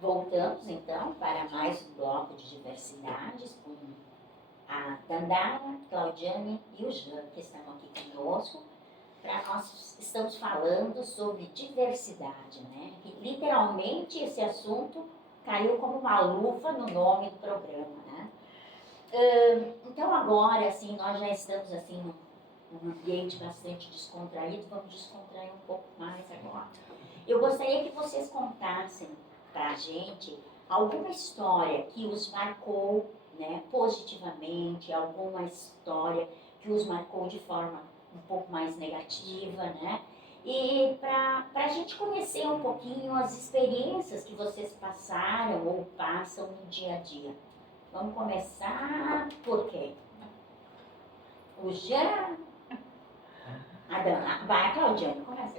Voltamos então para mais um bloco de diversidades com a Dandara, Claudiane e o Jean, que estão aqui conosco. Nós estamos falando sobre diversidade, né? Que literalmente esse assunto caiu como uma luva no nome do programa, né? Então agora, assim, nós já estamos assim num ambiente bastante descontraído, vamos descontrair um pouco mais agora. Eu gostaria que vocês contassem para a gente alguma história que os marcou, né, positivamente, alguma história que os marcou de forma um pouco mais negativa, né? E para a gente conhecer um pouquinho as experiências que vocês passaram ou passam no dia a dia. Vamos começar por quê? O Jean? A Dana. Vai, Claudiane, começa.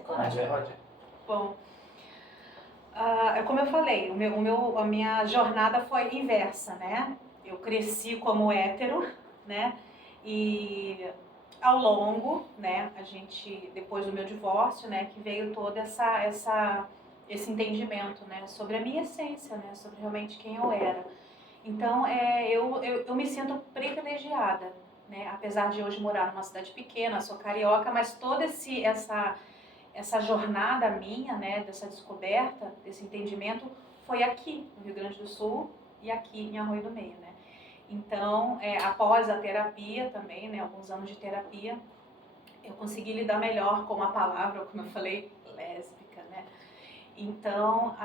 Bom, como eu falei, a minha jornada foi inversa, né? Eu cresci como hétero, né? E ao longo, né, depois do meu divórcio, né, que veio todo esse entendimento, né, sobre a minha essência, né, sobre realmente quem eu era. Então, eu me sinto privilegiada, né, apesar de hoje morar numa cidade pequena, sou carioca, mas toda essa jornada minha, né, dessa descoberta, desse entendimento, foi aqui, no Rio Grande do Sul e aqui em Arroio do Meio, né. Então, após a terapia também, né, alguns anos de terapia, eu consegui lidar melhor com a palavra, como eu falei, lésbica, né. Então,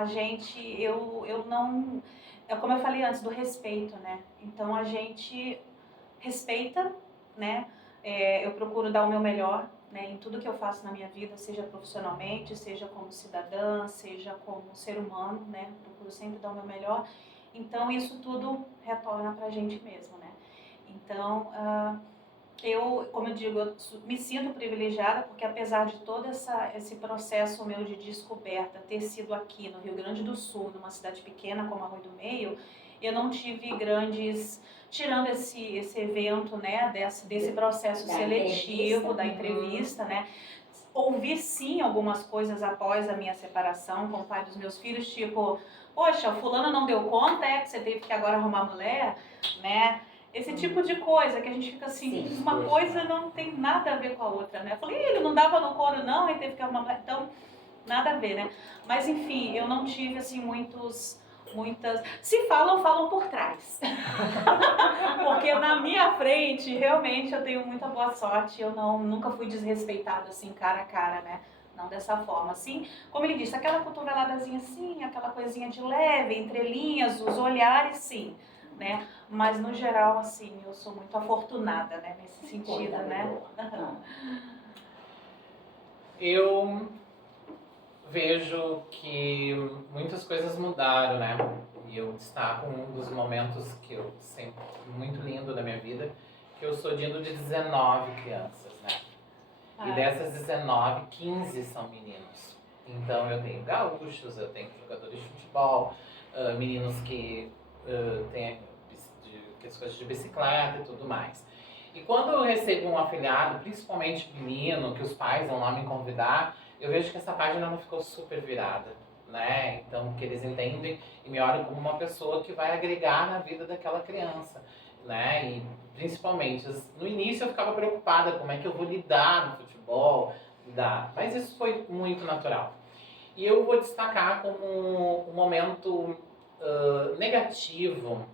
eu não, como eu falei antes, do respeito, né. Então, a gente respeita, né, eu procuro dar o meu melhor, né, em tudo que eu faço na minha vida, seja profissionalmente, seja como cidadã, seja como ser humano, né, procuro sempre dar o meu melhor. Então, isso tudo retorna pra gente mesmo, né. Então, como eu digo, eu me sinto privilegiada porque apesar de todo esse processo meu de descoberta ter sido aqui no Rio Grande do Sul, numa cidade pequena como Arroio do Meio, eu não tive grandes, tirando esse evento, né, desse processo seletivo, da entrevista, né, ouvi sim algumas coisas após a minha separação com o pai dos meus filhos, tipo, poxa, fulano não deu conta, que você teve que agora arrumar mulher, né? Esse tipo de coisa que a gente fica assim, sim, uma coisa não tem nada a ver com a outra, né? Eu falei, ele não dava no couro não, ele teve que arrumar mulher, então nada a ver, né? Mas enfim, eu não tive assim muitas... Se falam por trás. Porque na minha frente, realmente, eu tenho muita boa sorte. Eu nunca fui desrespeitada assim, cara a cara, né? Não dessa forma. Assim, como ele disse, aquela cotoveladazinha assim, aquela coisinha de leve, entre linhas, os olhares, sim, né? Mas no geral, assim, eu sou muito afortunada, né? Nesse sentido, né? Eu vejo que muitas coisas mudaram, né? E eu destaco um dos momentos que eu sempre muito lindo da minha vida, que eu sou dindo de 19 crianças, né? E dessas 19, 15 são meninos. Então eu tenho gaúchos, eu tenho jogadores de futebol, meninos que têm as coisas de bicicleta e tudo mais. E quando eu recebo um afilhado, principalmente menino, que os pais vão lá me convidar, eu vejo que essa página não ficou super virada, né? Então, que eles entendem e me olham como uma pessoa que vai agregar na vida daquela criança, né? E principalmente, no início eu ficava preocupada como é que eu vou lidar no futebol, mas isso foi muito natural. E eu vou destacar como um momento negativo,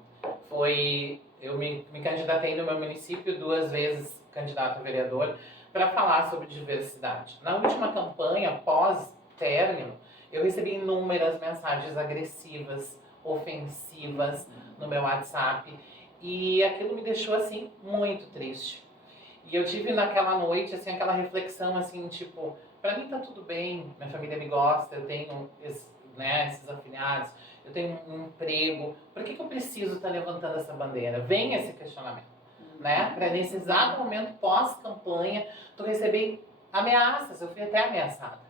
eu me candidatei no meu município 2 vezes candidato a vereador, para falar sobre diversidade. Na última campanha, pós-término, eu recebi inúmeras mensagens agressivas, ofensivas no meu WhatsApp, e aquilo me deixou, assim, muito triste. E eu tive naquela noite, assim, aquela reflexão, assim, tipo, pra mim tá tudo bem, minha família me gosta, eu tenho esses afilhados, eu tenho um emprego, por que eu preciso estar levantando essa bandeira? Vem esse questionamento. Né? Para nesse exato momento pós-campanha, tu receber ameaças, eu fui até ameaçada.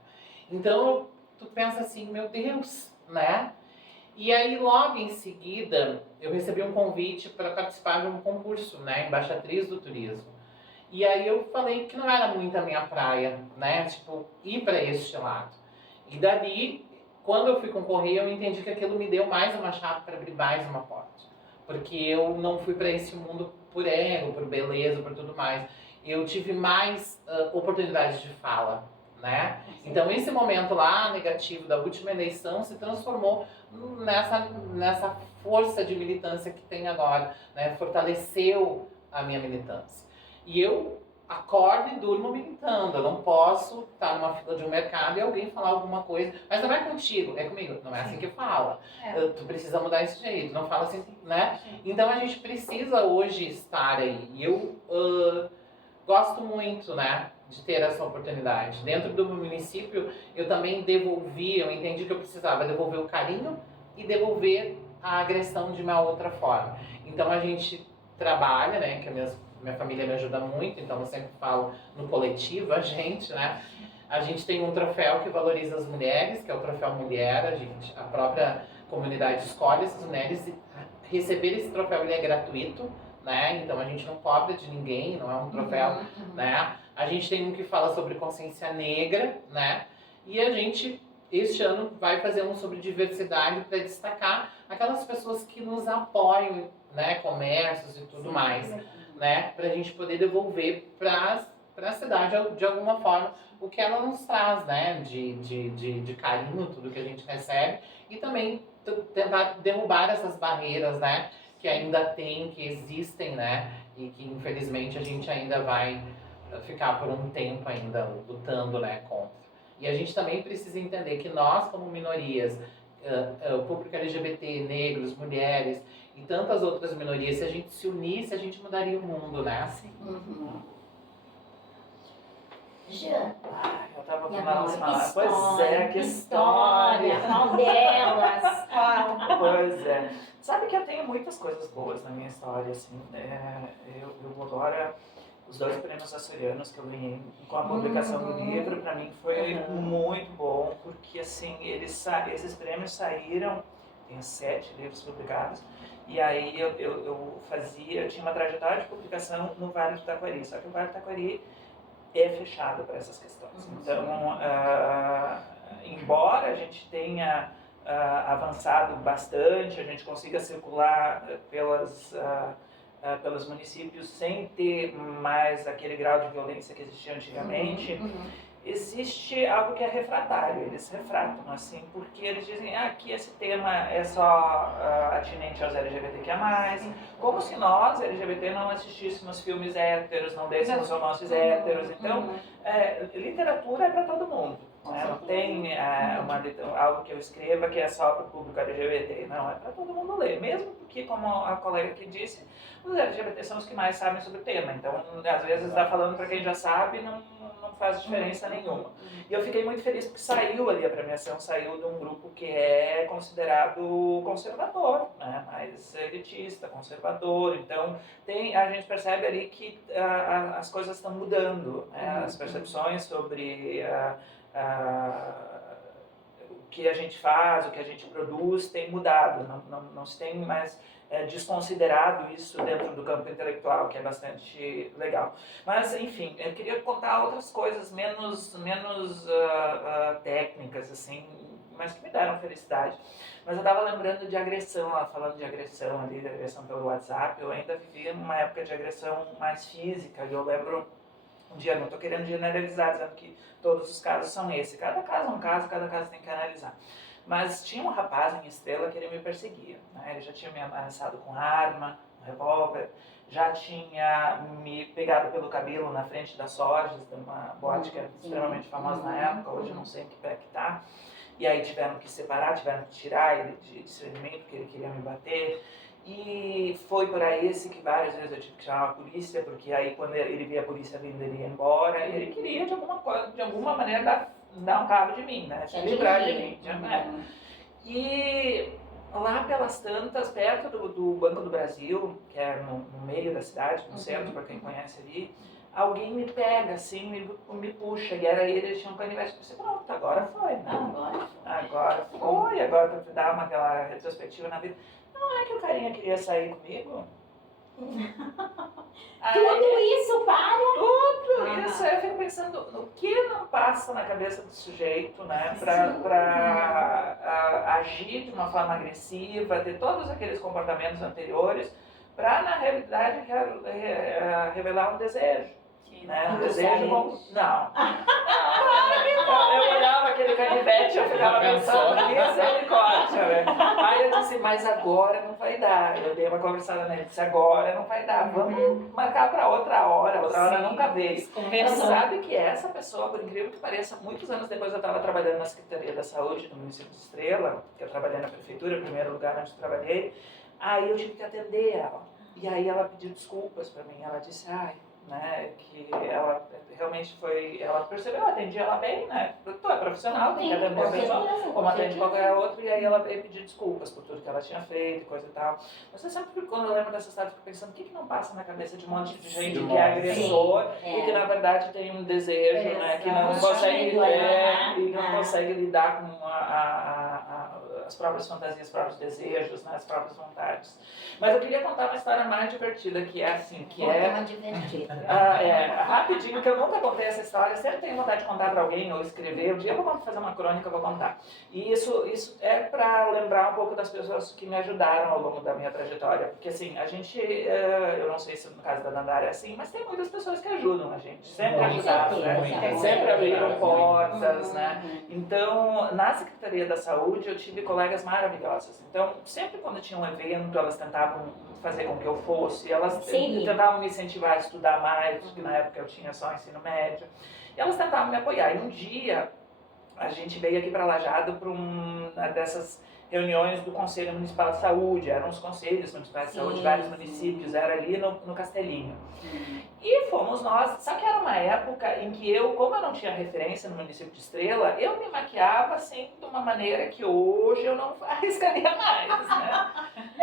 Então, tu pensa assim, meu Deus, né? E aí, logo em seguida, eu recebi um convite para participar de um concurso, né? Embaixatriz do Turismo. E aí eu falei que não era muito a minha praia, né? Tipo, ir para este lado. E dali, quando eu fui concorrer, eu entendi que aquilo me deu mais uma chave para abrir mais uma porta. Porque eu não fui para esse mundo por ego, por beleza, por tudo mais. Eu tive mais oportunidades de fala, né? Então esse momento lá negativo da última eleição se transformou nessa força de militância que tem agora, né? Fortaleceu a minha militância. E eu acordo e durmo militando. Eu não posso estar numa fila de um mercado e alguém falar alguma coisa, mas não é contigo, é comigo. Não é assim que fala. Tu precisa mudar esse jeito, não fala assim, né? Então a gente precisa hoje estar aí. E eu gosto muito, né, de ter essa oportunidade. Dentro do meu município, eu também devolvi, eu entendi que eu precisava devolver o carinho e devolver a agressão de uma outra forma. Então a gente trabalha, né, que minha família me ajuda muito, então eu sempre falo no coletivo, a gente, né? A gente tem um troféu que valoriza as mulheres, que é o troféu Mulher, a própria comunidade escolhe essas mulheres e receber esse troféu ele é gratuito, né? Então a gente não cobra de ninguém, não é um troféu, né? A gente tem um que fala sobre consciência negra, né? E a gente, este ano, vai fazer um sobre diversidade para destacar aquelas pessoas que nos apoiam, né? Comércios e tudo mais, né? Para a gente poder devolver para a cidade, de alguma forma, o que ela nos traz, né? De carinho, tudo que a gente recebe. E também tentar derrubar essas barreiras, né? Que ainda tem, que existem, né? E que infelizmente a gente ainda vai ficar por um tempo ainda lutando, né, contra. E a gente também precisa entender que nós, como minorias, o público LGBT, negros, mulheres e tantas outras minorias, se a gente se unisse, a gente mudaria o mundo, né? Sim. Jean, Eu tava e com agora, uma... Pois é, que história, qual delas? Pois é. Sabe que eu tenho muitas coisas boas na minha história, assim. Eu agora, os 2 prêmios açorianos que eu ganhei com a publicação do livro, para mim foi muito bom, porque assim, esses prêmios saíram, tenho 7 livros publicados, e aí eu tinha uma trajetória de publicação no Vale do Taquari, só que o Vale do Taquari é fechado para essas questões. Então, embora a gente tenha avançado bastante, a gente consiga circular pelos municípios sem ter mais aquele grau de violência que existia antigamente, existe algo que é refratário, eles refratam, assim, porque eles dizem que esse tema é só atinente aos LGBTQIA+, como se nós, LGBT, não assistíssemos filmes héteros, não dessemos romances héteros, então, literatura é para todo mundo. Não tem algo que eu escreva que é só para o público LGBT, não, é para todo mundo ler, mesmo porque, como a colega aqui disse, os LGBT são os que mais sabem sobre o tema, então às vezes está falando para quem já sabe, não faz diferença nenhuma. E eu fiquei muito feliz porque saiu ali, a premiação saiu de um grupo que é considerado conservador, né? Mais elitista, conservador, então a gente percebe ali que as coisas estão mudando, né? As percepções sobre o que a gente faz, o que a gente produz tem mudado, não se tem mais desconsiderado isso dentro do campo intelectual, que é bastante legal. Mas, enfim, eu queria contar outras coisas menos técnicas, assim, mas que me deram felicidade. Mas eu estava lembrando de agressão, falando de agressão ali, de agressão pelo WhatsApp, eu ainda vivia numa época de agressão mais física, e eu lembro um dia, não estou querendo generalizar, dizendo que todos os casos são esse. Cada caso é um caso, cada caso tem que analisar. Mas tinha um rapaz em Estrela que ele me perseguia, né? Ele já tinha me ameaçado com arma, um revólver, já tinha me pegado pelo cabelo na frente da Sorges, de uma boate que era extremamente famosa na época, hoje eu não sei em que pé que tá. E aí tiveram que separar, tiveram que tirar ele de discernimento, porque ele queria me bater. E foi para esse que várias vezes eu tive que chamar a polícia, porque aí quando ele via a polícia vindo, ele ia embora, e ele queria de alguma maneira dar um cabo de mim, né? Se livrar de mim. E lá pelas tantas, perto do Banco do Brasil, que é no meio da cidade, no centro, para quem conhece ali, alguém me pega assim, me puxa, e era ele tinha um canivete. Eu disse, pronto, agora foi, né? Agora para dar aquela retrospectiva na vida. Não é que o carinha queria sair comigo? Tudo isso para... Tudo isso, eu fico pensando no que não passa na cabeça do sujeito, né, para agir de uma forma agressiva, ter todos aqueles comportamentos anteriores, para, na realidade, revelar um desejo. Né? Um desejo como... Não. Eu olhava aquele canivete e eu ficava pensando, misericórdia, né? Aí eu disse, mas agora não vai dar. Eu dei uma conversada nele, disse, agora não vai dar. Vamos marcar para outra hora nunca veio. Mas sabe que essa pessoa, por incrível que pareça, muitos anos depois eu estava trabalhando na Secretaria da Saúde do município de Estrela, que eu trabalhei na prefeitura, o primeiro lugar onde eu trabalhei, aí eu tive que atender ela. E aí ela pediu desculpas para mim, ela disse, né, que ela realmente foi, ela percebeu, eu atendi ela bem, né, tu é profissional, tem que atender a pessoa como atende qualquer outro, e aí ela veio pedir desculpas por tudo que ela tinha feito, coisa e tal. Mas você sabe que quando eu lembro dessa história, eu fico pensando, o que não passa na cabeça de um monte de gente que é agressor e que na verdade tem um desejo, né, que não consegue, e não consegue lidar com as próprias fantasias, os próprios desejos, né, as próprias vontades. Mas eu queria contar uma história mais divertida, que é assim, que é... uma divertida. Rapidinho, que eu nunca contei essa história, sempre tenho vontade de contar para alguém ou escrever. Um dia eu vou fazer uma crônica, eu vou contar. E isso é para lembrar um pouco das pessoas que me ajudaram ao longo da minha trajetória. Porque assim, a gente, eu não sei se no caso da Dandara é assim, mas tem muitas pessoas que ajudam a gente. Sempre ajudaram, né? Sempre abriram portas, né? Então, na Secretaria da Saúde, eu tive colegas maravilhosas. Então, sempre quando tinha um evento, elas tentavam fazer com que eu fosse, elas tentavam me incentivar a estudar mais, porque na época eu tinha só ensino médio, e elas tentavam me apoiar. E um dia, a gente veio aqui para Lajeado para uma dessas reuniões do Conselho Municipal de Saúde, eram os conselhos municipais de saúde de vários municípios, era ali no Castelinho. E fomos nós, só que era uma época em que eu, como eu não tinha referência no município de Estrela, eu me maquiava assim de uma maneira que hoje eu não arriscaria mais, né?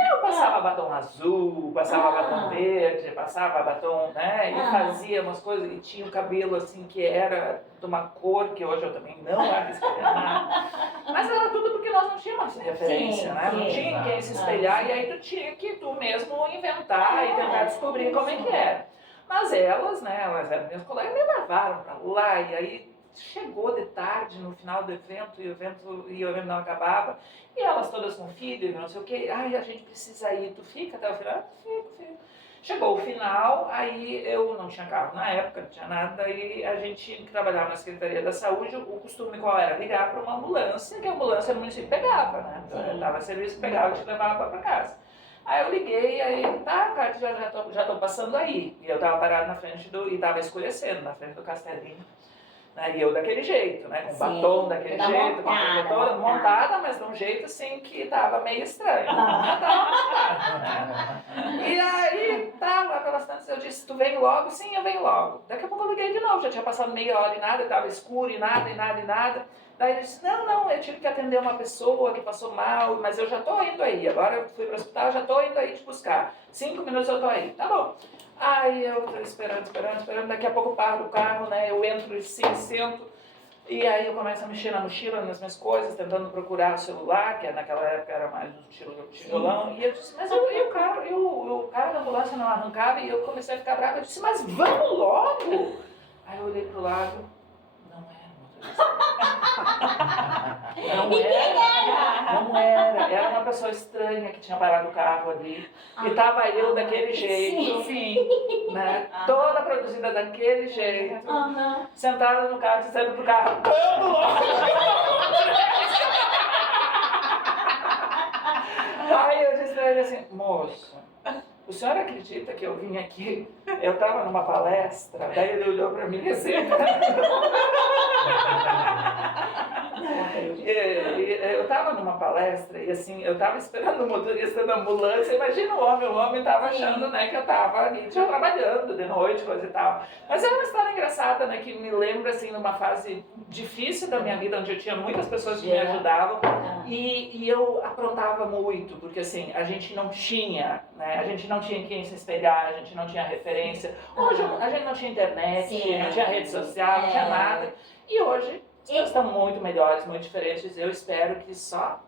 Eu passava batom azul, passava batom verde, passava batom, né? E fazia umas coisas, e tinha o cabelo assim que era de uma cor que hoje eu também não arriscaria nada. Mas era tudo porque nós não tínhamos referência, né? Não tinha quem se espelhar, e aí tu tinha que tu mesmo inventar e tentar descobrir como é que era. Mas elas, né, elas eram minhas colegas, me levaram pra lá, e aí chegou de tarde no final do evento, e o evento não acabava, e elas todas com filho, não sei o que, a gente precisa ir, tu fica até o final? Fico. Chegou o final, aí eu não tinha carro na época, não tinha nada, aí a gente que trabalhava na Secretaria da Saúde, o costume qual era? Ligar para uma ambulância, que a ambulância no município pegava, né? Então eu dava serviço, pegava e te levava para casa. Aí eu liguei, aí, cara, já tô passando aí. E eu tava parado na frente e tava escurecendo, na frente do Castelinho. Né? E eu daquele jeito, né? Com batom daquele jeito, com a toda montada, mas de um jeito assim que tava meio estranho. E aí, lá pelas tantas, eu disse, tu vem logo? Sim, eu venho logo. Daqui a pouco eu liguei de novo, já tinha passado meia hora e nada, tava escuro e nada. Daí ele disse, não, eu tive que atender uma pessoa que passou mal, mas eu já tô indo aí. Agora eu fui pro hospital, já tô indo aí te buscar. 5 minutos eu tô aí. Tá bom. Aí eu tô esperando. Daqui a pouco eu paro o carro, né? Eu entro assim, sento. E aí eu começo a mexer na mochila, nas minhas coisas, tentando procurar o celular, que naquela época era mais um tijolão. E eu disse, mas o cara da ambulância não arrancava, e eu comecei a ficar brava. Eu disse, mas vamos logo! Aí eu olhei pro lado, não era motorista. Não era uma pessoa estranha que tinha parado o carro ali. E tava eu daquele jeito, né? Toda produzida daquele jeito, sentada no carro, dizendo pro carro, vamos logo! Aí eu disse pra ele assim, moço, o senhor acredita que eu vim aqui? Eu tava numa palestra, daí ele olhou pra mim assim. Eu estava numa palestra e assim, eu estava esperando o motorista da ambulância, imagina o homem estava achando, né, que eu estava ali trabalhando de noite, coisa e tal. Mas é uma história engraçada, né, que me lembra assim numa fase difícil da minha vida, onde eu tinha muitas pessoas que me ajudavam e eu aprontava muito, porque assim, a gente não tinha, né, a gente não tinha quem se espelhar, a gente não tinha referência. Hoje a gente não tinha internet, não tinha rede social, não tinha nada. E hoje as coisas estão muito melhores, muito diferentes. Eu espero que só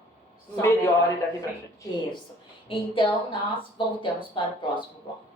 melhore daqui pra frente. Isso. Então, nós voltamos para o próximo bloco.